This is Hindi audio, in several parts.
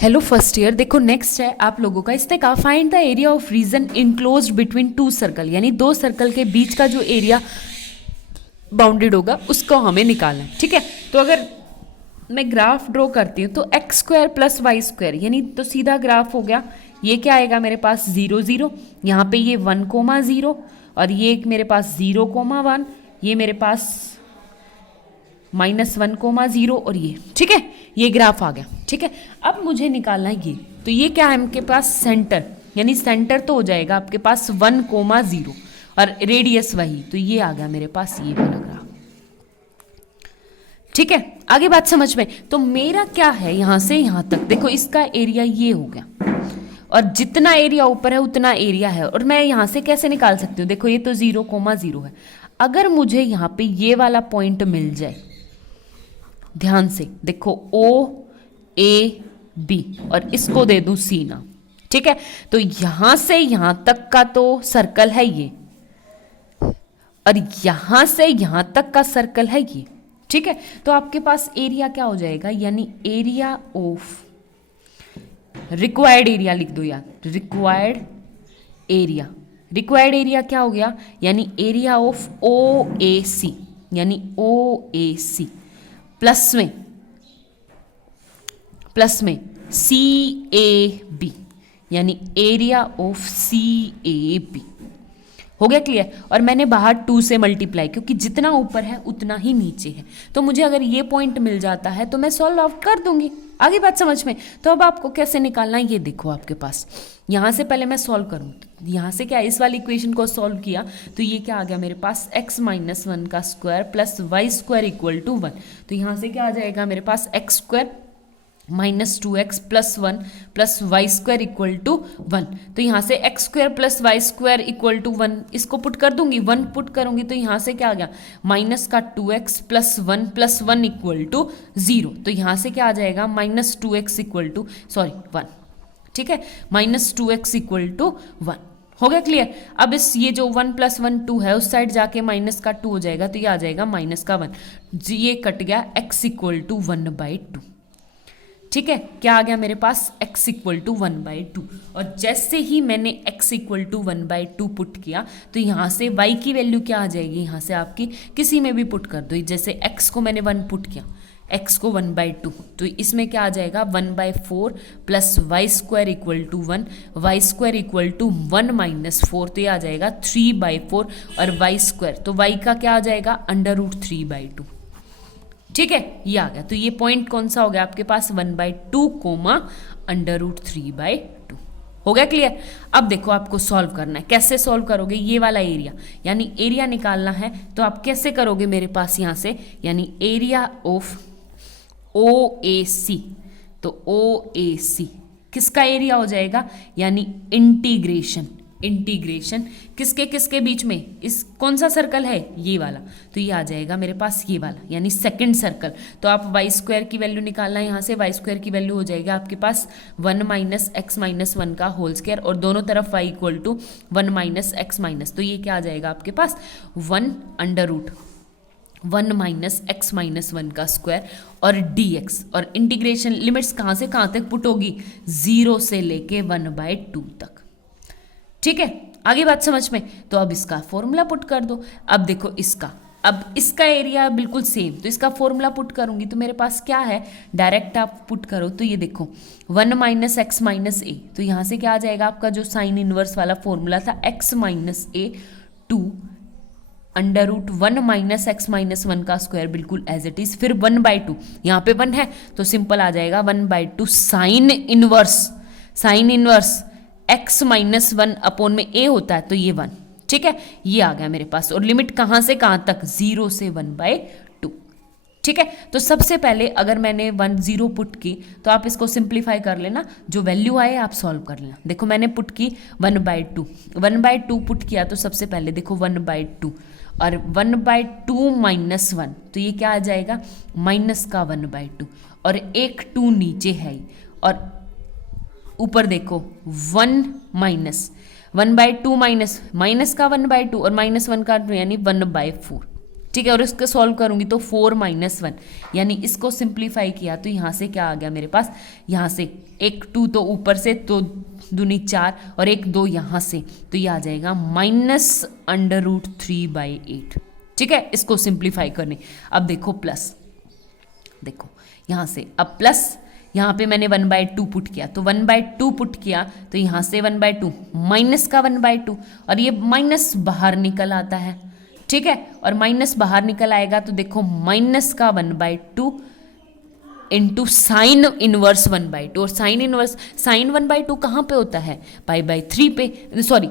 Hello first year. देखो नेक्स्ट है आप लोगों का, इसने कहा find the area of region enclosed between two circle, यानी दो सर्कल के बीच का जो एरिया बाउंडेड होगा उसको हमें निकालना है। ठीक है, तो अगर मैं ग्राफ ड्रॉ करती हूँ तो x square plus y square यानी तो सीधा ग्राफ हो गया। ये क्या आएगा मेरे पास 0 0, यहाँ पे ये 1,0 और ये एक मेरे पास 0,1, ये मेरे पास -1,0 और ये। ठीक है, ये ग्राफ आ गया। ठीक है, अब मुझे निकालना है ये, तो ये क्या है आपके पास सेंटर, यानी सेंटर तो हो जाएगा आपके पास 1,0 और रेडियस वही, तो ये आ गया मेरे पास ये वाला ग्राफ। ठीक है, आगे बात समझ में। तो मेरा क्या है यहां से यहां तक, देखो इसका एरिया ये हो गया और जितना एरिया ऊपर है उतना एरिया है, और मैं यहां से कैसे निकाल सकती हूँ, देखो ये तो 0,0 है। अगर मुझे यहाँ पे ये वाला पॉइंट मिल जाए, ध्यान से देखो OAB और इसको दे दूं C नाम। ठीक है, तो यहां से यहां तक का तो सर्कल है ये, और यहां से यहां तक का सर्कल है ये। ठीक है, तो आपके पास एरिया क्या हो जाएगा, यानी एरिया ऑफ रिक्वायर्ड एरिया लिख दो यार, रिक्वायर्ड एरिया। रिक्वायर्ड एरिया क्या हो गया, यानी एरिया ऑफ OAC, यानी OAC प्लस में CAB, यानी एरिया ऑफ CAB। हो गया क्लियर। और मैंने बाहर 2 से मल्टीप्लाई, क्योंकि जितना ऊपर है उतना ही नीचे है, तो मुझे अगर ये पॉइंट मिल जाता है तो मैं सॉल्व आउट कर दूंगी। आगे बात समझ में। तो अब आपको कैसे निकालना है ये देखो, आपके पास यहाँ से पहले मैं सॉल्व करूँ, यहाँ से क्या इस वाली इक्वेशन को सॉल्व किया तो ये क्या आ गया मेरे पास x - 1 का square plus y square equal to 1। तो यहाँ से क्या आ जाएगा मेरे पास x square -2x plus 1 plus y square equal to 1। तो यहाँ से x square plus y square equal to 1, इसको पुट कर दूंगी, 1 पुट करूंगी तो यहाँ से क्या आ गया माइनस का 2x प्लस 1 इक्वल टू 0। तो यहाँ से क्या आ जाएगा -2x इक्वल टू 1। ठीक है, -2x इक्वल टू 1। हो गया क्लियर। अब इस ये जो 1 + 1 2 है उस साइड जाके माइनस का 2 हो जाएगा, तो ये आ जाएगा -1। ये कट गया x इक्वल टू 1/2। ठीक है, क्या आ गया मेरे पास x इक्वल टू 1/2। और जैसे ही मैंने x इक्वल टू 1/2 पुट किया तो यहाँ से y की वैल्यू क्या आ जाएगी, यहाँ से आपकी किसी में भी पुट कर दो। जैसे x को मैंने 1 पुट किया, x को 1/2, तो इसमें क्या आ जाएगा 1/4 plus y square equal to 1, y square equal to 1 - 4, तो ये आ जाएगा 3/4 और वाई स्क्वायर, तो y का क्या आ जाएगा √3/2। ठीक है, ये आ गया। तो ये पॉइंट कौन सा हो गया आपके पास 1/2 कोमा √3/2। हो गया क्लियर। अब देखो आपको सॉल्व करना है, कैसे सॉल्व करोगे ये वाला एरिया, यानी एरिया निकालना है तो आप कैसे करोगे मेरे पास यहाँ से, यानी एरिया ऑफ OAC। तो OAC किसका एरिया हो जाएगा, यानी इंटीग्रेशन किसके किसके बीच में, इस कौन सा सर्कल है ये वाला, तो ये आ जाएगा मेरे पास ये वाला, यानी सेकंड सर्कल। तो आप वाई स्क्वायर की वैल्यू निकालना है, यहाँ से वाई स्क्वायर की वैल्यू हो जाएगा आपके पास 1 - x - 1 का होल स्क्वायर, और दोनों तरफ y इक्वल टू 1 - x-, तो ये क्या आ जाएगा आपके पास 1 x - 1 का स्क्वायर और dx, और इंटीग्रेशन लिमिट्स कहाँ से कहाँ तक पुट होगी, 0 से लेके 1/2 तक। ठीक है, आगे बात समझ में। तो अब इसका फॉर्मूला पुट कर दो। अब देखो इसका एरिया बिल्कुल सेम, तो इसका फॉर्मूला पुट करूंगी तो मेरे पास क्या है, डायरेक्ट आप पुट करो तो ये देखो 1 - x - a, तो यहाँ से क्या आ जाएगा आपका जो साइन इनवर्स वाला फॉर्मूला था x - a 2 √1 - x - 1 का स्क्वायर बिल्कुल एज इट इज, फिर 1/2, यहाँ पे 1 है तो सिंपल आ जाएगा 1/2 साइन इनवर्स x - 1 अपॉन में a होता है तो ये 1। ठीक है, ये आ गया मेरे पास, और लिमिट कहाँ से कहाँ तक 0 से 1/2। ठीक है, तो सबसे पहले अगर मैंने 0 पुट की तो आप इसको सिंप्लीफाई कर लेना, जो वैल्यू आए आप सॉल्व कर लेना। देखो मैंने पुट की 1/2 पुट किया, तो सबसे पहले देखो 1/2 और 1/2 - 1, तो ये क्या आ जाएगा माइनस का 1/2, और एक 2 नीचे है, और ऊपर देखो 1 - 1/2 माइनस का 1/2 और -1 का 2, यानी 1/4। ठीक है, और इसको सॉल्व करूंगी तो 4 - 1, यानी इसको सिंप्लीफाई किया तो यहाँ से क्या आ गया मेरे पास, यहाँ से एक 2 तो ऊपर से, तो दूनी 4 और एक 2 यहाँ से, तो ये आ जाएगा -√3/8। ठीक है, इसको सिंप्लीफाई करने, अब देखो प्लस, देखो यहाँ से अब प्लस, यहाँ पे मैंने 1/2 पुट किया, तो 1/2 पुट किया तो यहाँ से 1/2 माइनस का 1/2, और ये माइनस बाहर निकल आता है। ठीक है, और माइनस बाहर निकल आएगा तो देखो माइनस का 1/2 इंटू साइन इनवर्स 1/2, और साइन इनवर्स साइन 1/2 कहाँ पे होता है, π/3 पे, सॉरी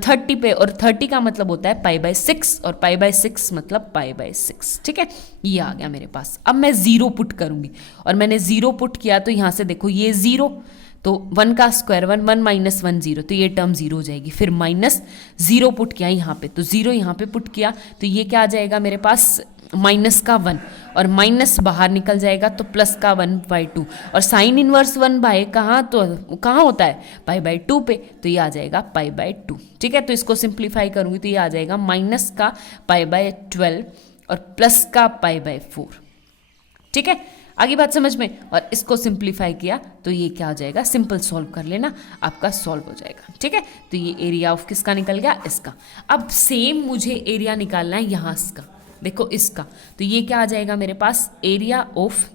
30 पे, और 30 का मतलब होता है π/6, और π/6 मतलब π/6। ठीक है, ये आ गया मेरे पास। अब मैं 0 पुट करूंगी, और मैंने 0 पुट किया तो यहाँ से देखो ये 0, तो 1 का स्क्वायर 1, 1 - 1 0, तो ये टर्म 0 हो जाएगी। फिर -0 पुट किया यहाँ पे, तो 0 यहाँ पे पुट किया तो ये क्या आ जाएगा मेरे पास, माइनस का 1, और माइनस बाहर निकल जाएगा तो प्लस का 1/2, और साइन इनवर्स 1 कहाँ, तो कहाँ होता है, π/2 पे, तो ये आ जाएगा π/2। ठीक है, तो इसको सिंप्लीफाई करूंगी तो ये आ जाएगा माइनस का π/12 और प्लस का π/4। ठीक है, आगे बात समझ में, और इसको सिंप्लीफाई किया तो ये क्या हो जाएगा, सिंपल सॉल्व कर लेना, आपका सॉल्व हो जाएगा। ठीक है, तो ये एरिया ऑफ किसका निकल गया, इसका। अब सेम मुझे एरिया निकालना है यहाँ इसका, देखो इसका, तो ये क्या आ जाएगा मेरे पास, एरिया ऑफ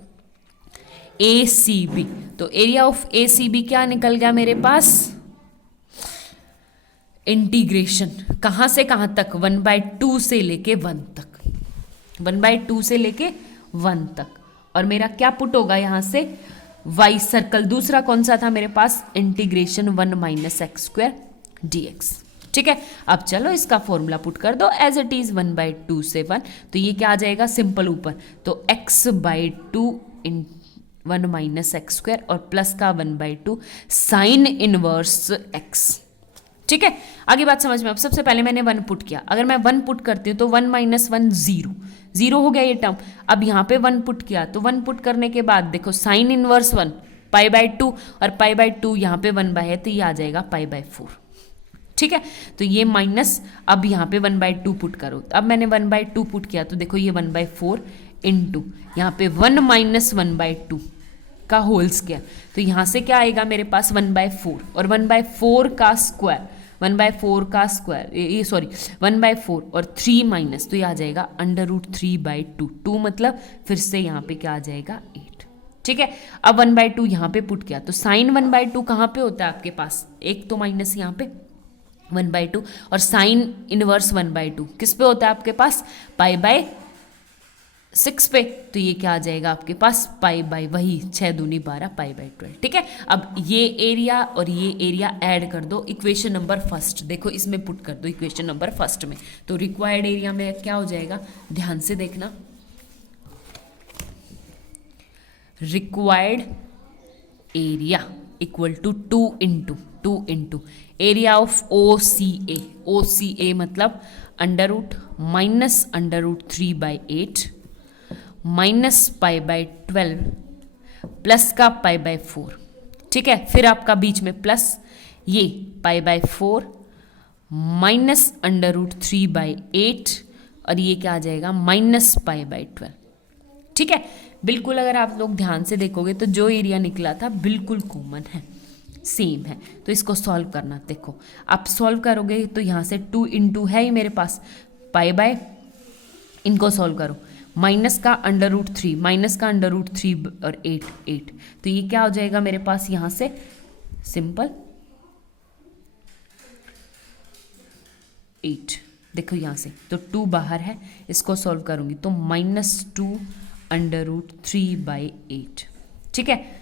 ACB। तो एरिया ऑफ ACB क्या निकल गया मेरे पास, इंटीग्रेशन कहाँ से कहाँ तक, 1/2 से लेके 1 तक, 1/2 से लेके 1 तक, और मेरा क्या पुट होगा यहाँ से, y सर्कल, दूसरा कौन सा था मेरे पास, इंटीग्रेशन 1 - x² dx। ठीक है, अब चलो इसका फॉर्मूला पुट कर दो एज इट इज, 1/2 से 1, तो ये क्या आ जाएगा, सिंपल ऊपर, तो x/2 इन 1 - x² और प्लस का 1/2 साइन इनवर्स x। ठीक है, आगे बात समझ में। अब सबसे पहले मैंने 1 पुट किया, अगर मैं 1 पुट करती हूँ तो 1 - 1 0, 0 हो गया ये टर्म। अब यहाँ पे 1 पुट किया, तो 1 पुट करने के बाद देखो साइन इनवर्स 1 π/2, और π/2 यहाँ पे 1 है, तो ये आ जाएगा π/4। ठीक है, तो ये माइनस, अब यहाँ पे 1/2 पुट करो, अब मैंने 1/2 पुट किया तो देखो ये 1/4 इंटू यहाँ पे 1 - 1/2 का होल स्क्वायर, तो यहाँ से क्या आएगा मेरे पास 1/4, और 1/4 का स्क्वायर, 1/4 का स्क्वायर, ये सॉरी 1/4 और 3 माइनस, तो ये आ जाएगा √3/2, 2 मतलब फिर से यहाँ पे क्या आ जाएगा 8। ठीक है, अब 1/2 यहाँ पे पुट किया तो साइन 1/2 कहाँ पे होता है आपके पास, एक तो माइनस यहाँ पे 1/2, और साइन इनवर्स 1/2 किस पे होता है आपके पास, π/6 पे, तो ये क्या आ जाएगा आपके पास, वही 6 दूनी 12 π/12। ठीक है, अब ये एरिया और ये एरिया ऐड कर दो इक्वेशन नंबर फर्स्ट, देखो इसमें पुट कर दो इक्वेशन नंबर फर्स्ट में, तो रिक्वायर्ड एरिया में क्या हो जाएगा, ध्यान से देखना, required area equal to 2 into area of OCA मतलब √- √3/8 माइनस π/12 प्लस का π/4। ठीक है, फिर आपका बीच में प्लस ये π/4 माइनस √3/8, और ये क्या आ जाएगा माइनस π/12। ठीक है, बिल्कुल अगर आप लोग ध्यान से देखोगे तो जो एरिया निकला था बिल्कुल कॉमन है, सेम है। तो इसको सॉल्व करना, देखो आप सॉल्व करोगे तो यहाँ से 2 इंटू है ही मेरे पास π/, इनको सॉल्व करो, माइनस का √3 और 8, तो ये क्या हो जाएगा मेरे पास यहाँ से सिंपल 8। देखो यहाँ से तो 2 बाहर है, इसको सॉल्व करूंगी तो -2 √3/8। ठीक है,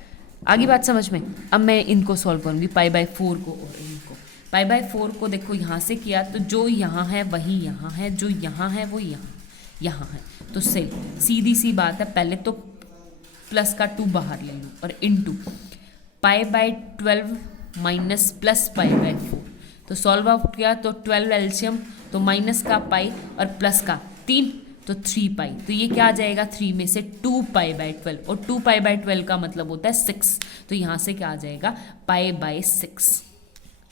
आगे बात समझ में। अब मैं इनको सॉल्व करूंगी π/4 को और इनको, π/4 को देखो यहाँ से किया तो जो यहाँ है वही यहाँ है, जो यहाँ है वो यहाँ है, तो सीधी सी बात है, पहले तो प्लस का 2 बाहर ले लूँ और इंटू π/12 माइनस प्लस π/4, तो सॉल्व आउट किया तो 12 एल्शियम, तो माइनस का पाई और प्लस का 3, तो 3 पाई, तो ये क्या आ जाएगा 3 में से 2 π/12, और 2 π/12 का मतलब होता है 6, तो यहाँ से क्या आ जाएगा π/6।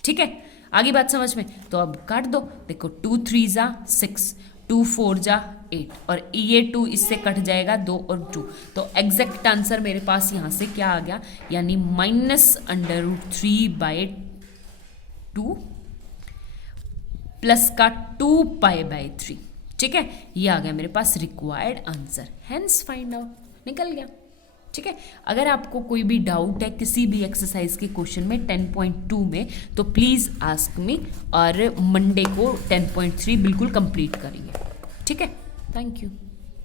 ठीक है, आगे बात समझ में। तो अब काट दो, देखो 2 3 ज़ा 6, 2 4 जा 8 और ये 2 इससे कट जाएगा 2 और 2, तो एग्जैक्ट आंसर मेरे पास यहाँ से क्या आ गया, यानी -√3/2 प्लस का 2π/3। ठीक है, ये आ गया मेरे पास required answer, hence find out निकल गया। ठीक है, अगर आपको कोई भी डाउट है किसी भी एक्सरसाइज के क्वेश्चन में 10.2 में, तो प्लीज़ आस्क मी, और मंडे को 10.3 बिल्कुल कंप्लीट करेंगे। ठीक है, थैंक यू।